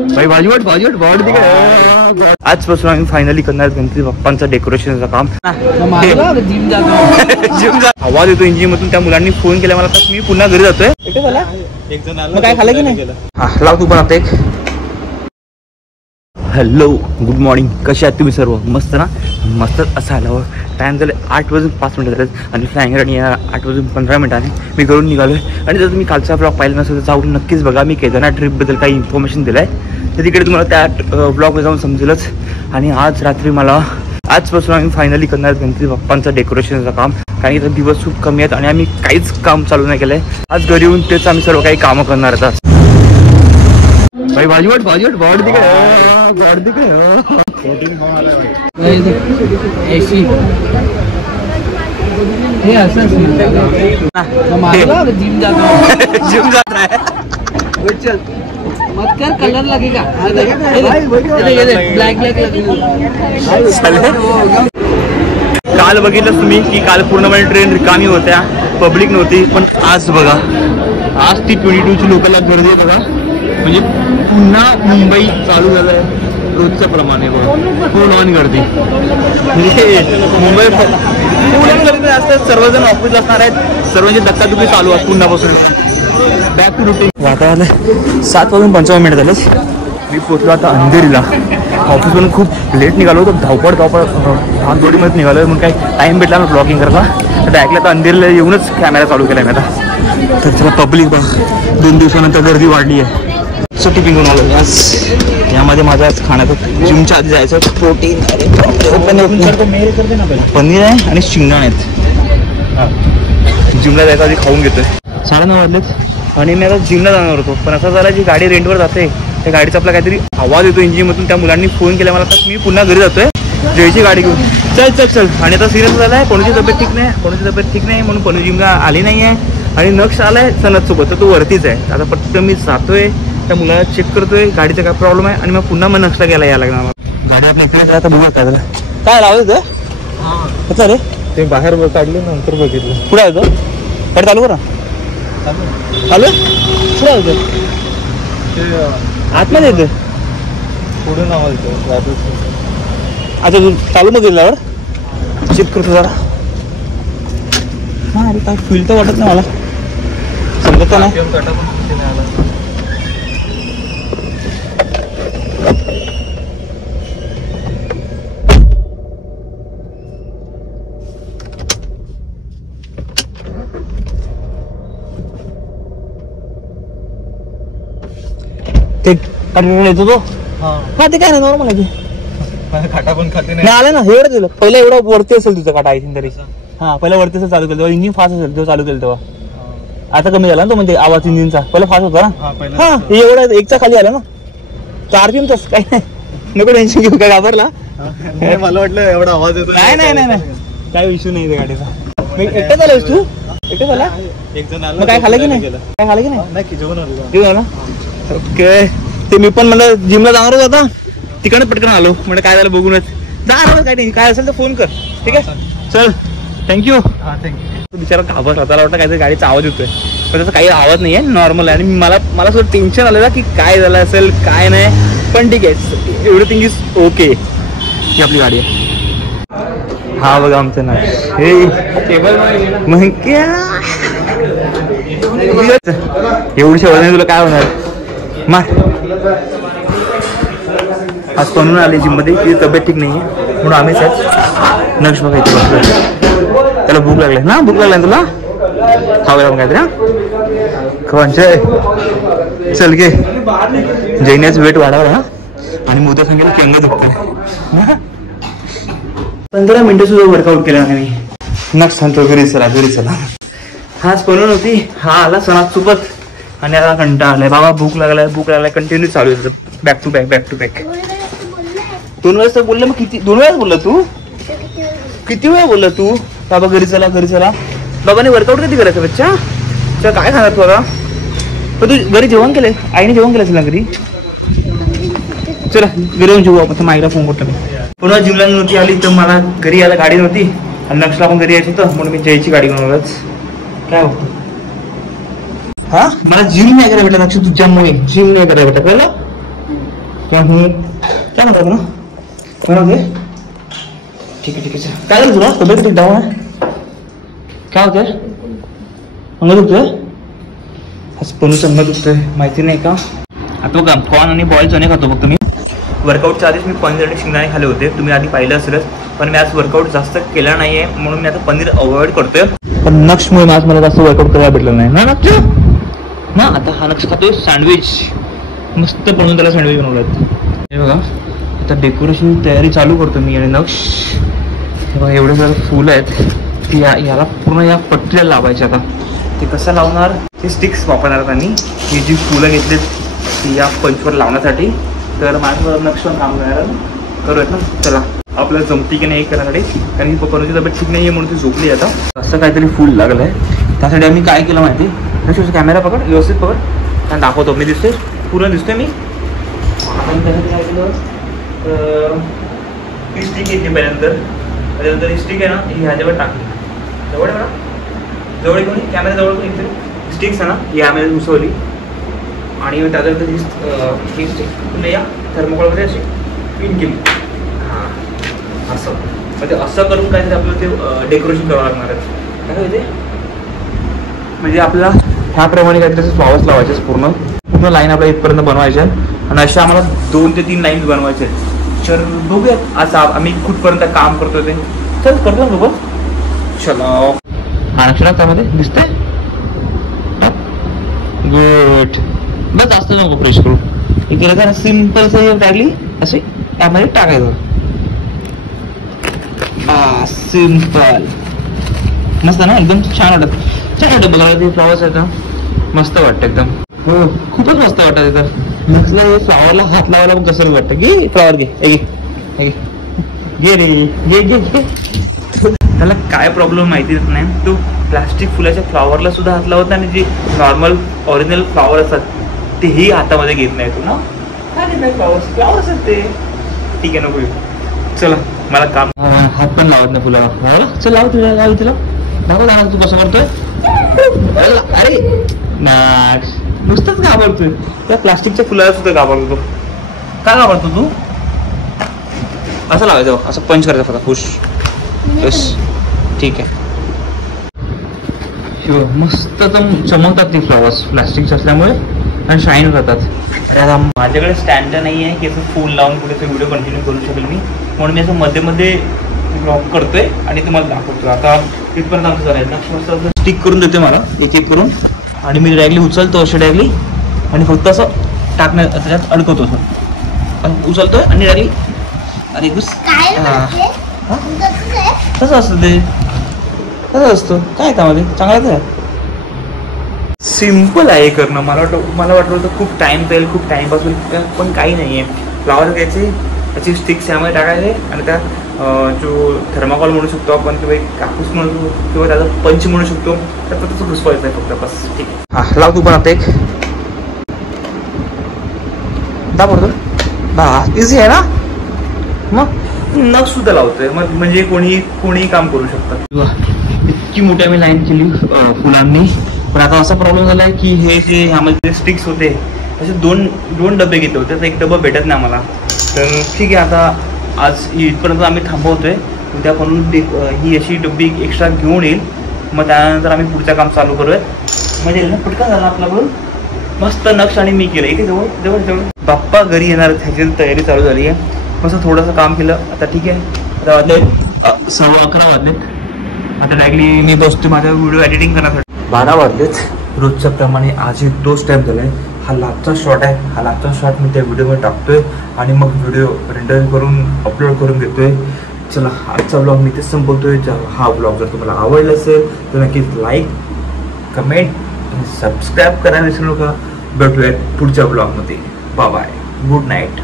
भाई भाजीवट आजपासून आम्ही फायनली करणार गणपती बाप्पांचं डेकोरेशनचं काम. आवाज येतो इंजिन मधून. त्या मुलांनी फोन केला मला तर मी पुन्हा घरी जातोय. एक जण आला, काय खाल्लं की नाही? हा लाव तू पण आता एक. हॅलो गुड मॉर्निंग, कसे आहात तुम्ही सर्व? मस्त ना? मस्त असं आल्यावर टाईम झालं 8:05 झालेत आणि फ्लाइंग राणी 8:15 मी घरून निघालो आहे. आणि जर तुम्ही कालचा ब्लॉग पाहिला नसेल तर जाऊन नक्कीच बघा. मी केदारनाथ ट्रिपबद्दल काही इन्फॉर्मेशन दिलं आहे तर तिकडे तुम्हाला त्या ब्लॉगवर जाऊन समजेलच. आणि आज रात्री आजपासून आम्ही फायनली करणार गणपती बाप्पांचं डेकोरेशनचं काम. कारण इथं दिवस खूप कमी आहेत आणि आम्ही काहीच काम चालू नाही केलं आहे. आज घरी येऊन तेच आम्ही सर्व काही कामं करणार आहोत. भाई भाजीवट जिम जात रहा है. चल मत कर, कलर लगेगा. काल बघितलं तुम्ही की काल पूर्णपणे ट्रेन रिकामी होत्या, पब्लिक नव्हती. पण आज बघा, आज ती 22ची लोकलला गर्दी आहे बघा. म्हणजे पुन्हा मुंबई चालू झालं आहे रोजच्या प्रमाणे बघा. पूर्ण ऑन गर्दी म्हणजे मुंबई पूर्ण गर्दी असतात. सर्वजण ऑफिसला असणार आहेत. सर्वांची धक्काधुक्की चालू आहे पुन्हापासून. Back to routine. वातावरण 7:55 झालं. मी पोचलो आता अंधेरीला. ऑफिसवरून खूप लेट निघालो होतो. धावपळ धावपळीमध्ये निघालो म्हणून काही टाईम भेटला ना ब्लॉगिंग करता. तर ऐकलं तर अंधेरीला येऊनच कॅमेरा चालू केला मी आता. तर चला पब्लिक बघ, 2 दिवसानंतर गर्दी वाढली आहे. सो टिफिन घेऊन आलो. यामध्ये माझं आज खाण्याचं जिमच्या आधी जायचं. प्रोटीन पनीर आहे आणि शिंगण आहेत. जिमला जायचं आधी खाऊन घेतोय. 9:30 वाजलेच आणि मी आता जिमला जाणार होतो. पण असं झालं जी गाडी रेंटवर जाते त्या गाडीचा आपला काहीतरी आवाज येतो इंजिन मधून. त्या मुलांनी फोन केला मला तर मी पुन्हा घरी जातोय जयची गाडी घेऊन. चल आणि आता सिरियस झाला आहे. कोणाची तब्येत ठीक नाही म्हणून कोणी जिमला आली नाही आहे. आणि नक्ष आलाय सनत सोबत तर तो वरतीच आहे. आता फक्त मी जातोय त्या मुलाला चेक करतोय गाडीचा काय प्रॉब्लेम आहे आणि मग पुन्हा मग नक्षला गेला या लागणार. गाडी आपल्या इकडे जायला बघा काय झालं. काय लावायचं कसं रे? ते बाहेर काढले नंतर बघितलं. पुढे आहे गाडी चालू करा. चालू पुढे होतं आतमध्ये येतं पुढे नाव येतं. अच्छा तू चालू मग गेल्यावर चेक करतो जरा. हा अरे काय फील तर वाटत नाही मला. समजत नाही. ते काटा येतो तो. हा ते काय नाही नॉर्मल आहे. काटा पण खाते नाही आलं ना. एवढं दिलं पहिलं एवढं वरती असेल तुझा काटा आय थिंक तरी. हा पहिला वरती असेल चालू केलं तेव्हा इंजिन फास्ट असेल तेव्हा चालू केलं तेव्हा. आता कमी झाला ना तो म्हणजे आवाज इंजिनचा. पहिला फास्ट होता ना. हा एवढं एकचा खाली आला ना. 4 पिमचाच काही नाही. नको टेन्शन घेऊ. काय घाबरला? मला वाटलं एवढा आवाज येतो. नाही काही इश्यू नाही गाडीचा. एकटाच आलास तू? एकटाच आला? एक जण आला. काय खाल्लं की नाही? जेवण आला. ओके. ते मी पण म्हणलं जिमला जाणार होतो आता तिकडे पटकन आलो. म्हणजे काय झालं बघूनच जा. काय असेल तर फोन कर. ठीक आहे चल. थँक्यू. बिचारा घाबरला. त्याला वाटतं काहीतरी गाडीचा आवाज येतोय पण त्याचा काही आवाज नाही आहे. नॉर्मल आहे. आणि मला थोडं टेन्शन आलेलं की काय झालं असेल काय नाही. पण ठीक आहे एव्हरीथिंग इज ओके. ही आपली गाडी आहे. हा बघा आमचं नाव हे मग क्या एवढी वजन तुला काय होणार. मार आज बनवून आले जिममध्ये. तिची तब्येत ठीक नाही आहे म्हणून आम्हीच आहेत. नक्ष बघा इथे बसलो. त्याला भूक लागली ना. भूक लागला तुला खाऊ लागून काहीतरी. खवांचे चल घे. जैनाचं वेट वाढवला ना आणि मोठ्या संख्येला केंग दुखतंय. 15 मिनिटं सुद्धा वर्कआउट केलं नाही. नक्ष सांगतो घरी चला. हाच बनवून होती. हा आला सणात सोबत आणि आता कंटाळा आलाय बाबा. भूक लागलाय कंटिन्यू चालू आहे. Back to back. 2 वेळेस तर बोललं. मग किती 2 वेळेस बोलला तू? किती वेळा बोलला तू? बाबा घरी चला. बाबाने वर्कआउट कधी करायचं बच्चा? तर काय खाणार तू आता? पण तू घरी जेवण केलंय? आईने जेवण केलं असेल ना घरी? चला घरी येऊन जेवू आपण. माईला फोन करतो मी. पुन्हा जिमला नव्हती आली तर मला घरी यायला गाडी नव्हती आणि नक्षला पण घरी यायचं होतं म्हणून मी जयची गाडी बनवलंच. काय होतं हा मला जिम नाही करायला भेटला. नक्ष तुझ्यामुळे जिम नाही करायला भेटला. कळलं काय म्हणतात ना काय होते? ठीक आहे काय झालं तुला? तब्येत ठीक डाऊन आहे? काय होते? अंग दुखतोय? आज पणूच अंग दुखतोय माहिती नाही का? आता बघा कॉर्न आणि बॉईल चणे खातो फक्त मी. वर्कआउटच्या आधीच मी पनीर आणि शेंगदाणे खाल्ले होते, तुम्ही आधी पाहिलं असेलच. पण मी आज वर्कआउट जास्त केला नाही आहे म्हणून मी आता पनीर अवॉइड करतोय. पण नक्षमुळे आज मला जास्त वर्कआउट करायला भेटलं नाही ना नक्ष ना. आता हा नक्ष खातोय सँडविच, मस्त बनवून त्याला सँडविच बनवलं. हे बघा आता डेकोरेशन तयारी चालू करतो मी आणि नक्ष. हे बघा एवढे सारे फुलं आहेत, याला पूर्ण या पट्टीला लावायचे. आता ते कसं लावणार? ते स्टिक्स वापरणार त्यांनी. ही जी फुलं घेतलीत ती या पंचवर लावण्यासाठी. तर माझं नक्ष काम करूयात ना. चला आपल्याला जमती की नाही करण्यासाठी, कारण की पप्पाची तब्येत ठीक नाही आहे म्हणून ती झोपली. आता असं काहीतरी फुल लागलं आहे, त्यासाठी आम्ही काय केलं माहिती? नक्ष कॅमेरा पकड, व्यवस्थित पकड, आणि दाखवतो. मी दिसतोय पूर्ण दिसतोय मी. आपण त्यासाठी काय केलं तर ही स्टिक घेतली पहिल्यानंतर. त्याच्यानंतर ही स्टिक आहे ना ही ह्याच्यावर टाकली. जवळ आहे म्हणा, जवळ घेऊन कॅमेरा जवळ घेऊन इथे स्टिक्स आहे ना ही आम्ही घुसवली. आणि त्याच्यानंतर ही स्टिक या थर्मोकॉलमध्ये अशी पिन केली. हां असं म्हणजे असं करून काहीतरी आपल्याला ते डेकोरेशन करावं लागणार आहे. काय होते म्हणजे आपल्याला ह्याप्रमाणे काहीतरी फ्लॉवर्स लावायचे पूर्ण लाईन आपल्या इथपर्यंत बनवायच्या. आणि अशा आम्हाला 2 ते 3 लाईन्स बनवायचे. तर बघूयात आज आम्ही कुठपर्यंत काम करतो ते. चल करतो ना सोबत. चलो हा नक्षरा त्यामध्ये दिसतंय. गुड. बस जास्त नको प्रेस करू. इकडे जरा सिम्पल हे टाकली असे त्यामध्ये टाकायचं. सिम्पल मस्त ना, एकदम छान वाटत. छान वाटत बघा ते फ्लॉवर्स आहेत ना, मस्त वाटतं एकदम. हो खूपच मस्त वाटतं तिथं. नसलं हे फ्लॉवरला हात लावायला पण कसं वाटतं. घे फ्लॉवर घे घे रे घे. त्याला काय प्रॉब्लेम माहिती देत नाही. तो प्लास्टिक फुलाच्या फ्लॉवरला सुद्धा हात लावत नाही, आणि जे नॉर्मल ओरिजिनल फ्लॉवर असतात तेही हातामध्ये घेत नाही. तू ना काय घेत नाही फ्लॉवर्स आहेत ते. ठीक आहे नको. चला मला काम. हात पण लावत नाही फुलाला. चल लाव तुला, लाव तुला दाखव दाखव तू कसं करतोय. अरे नाक्स नुसतंच घाबरतोय. त्या प्लास्टिकच्या फुलाला सुद्धा घाबरतो. काय घाबरतो तू? असं लावायचं, असं पंच करायचं फक्त. खुश बस ठीक आहे. मस्त चमकतात ते फ्लॉवर्स प्लास्टिकचे असल्यामुळे आणि शाईन राहतात. आता माझ्याकडे स्टँड नाही आहे की असं फुल लावून कुठे व्हिडिओ कंटिन्यू करू शकेल मी, म्हणून मी असं मध्ये मध्ये ब्लॉग करतोय आणि तुम्हाला दाखवतो. आता तिथपर्यंत आमचं चालायचं. मस्त स्टिक करून देते मला एक एक करून, आणि मी डायरेक्टली उचलतो अशी डायरेक्टली, आणि फक्त असं टाकण्या त्याच्यात अडकवतो. असं उचलतोय आणि डायरेक्टली अरे घुस. कसं असतं ते? कसं असतं काय त्यामध्ये? चांगलाच आहे, सिम्पल आहे करणं. मला वाटलं होतं खूप टाइम जाईल, खूप टाइमपास होईल, पण काही नाही आहे. फ्लॉवर घ्यायचे, त्याची स्टिक्स यामध्ये टाकायचे, आणि त्या जो थर्माकॉल म्हणू शकतो आपण, किंवा एक कापूस म्हणू, किंवा त्याचा पंच म्हणू शकतो, तर तसं घुसवायचं आहे फक्त. बस ठीक आहे. हां लाव तू पण आता एक दाखवतो. इझी आहे ना. मग नख सुद्धा लावतोय मग, म्हणजे कोणीही काम करू शकतं. इतकी मोठी आम्ही लाईन केली फुलांनी. पण आता असा प्रॉब्लेम झाला आहे की हे जे ह्यामध्ये स्टिक्स होते असे दोन डबे घेतले होते, तर एक डबा भेटत नाही आम्हाला. तर ठीक आहे आता आज इथपर्यंत आम्ही थांबवतोय. उद्या म्हणून ही अशी डब्बी एक्स्ट्रा घेऊन येईल, मग त्यानंतर आम्ही पुढचं काम चालू करूयात. म्हणजे ना पटकन झालं आपल्याकडून. मस्त नक्ष आणि मी केलं इथे जवळ जवळ जवळ. बाप्पा घरी येणार ह्याची तयारी चालू झाली आहे. मस्त थोडंसं काम केलं. आता ठीक आहे, आता वाजले 11:15 वाजलेत. आता डायरेक्टली मी बसतो माझा व्हिडिओ एडिटिंग करण्यासाठी. 12 वाजलेत. रोजच्या प्रमाणे आजही तोच टाईम झाला आहे. हा लास्टचा शॉट आहे. हा लास्टचा शॉट मी त्या व्हिडिओवर टाकतोय आणि मग व्हिडिओ रेंडर करून अपलोड करून देतोय. चला आजचा ब्लॉग मी इथेच संपवतोय. हा ब्लॉग जर तुम्हाला आवडला असेल तर नक्कीच लाईक, कमेंट आणि सबस्क्राईब करायला विसरू नका. भेटूयात पुढच्या ब्लॉगमध्ये. Bye bye, good night.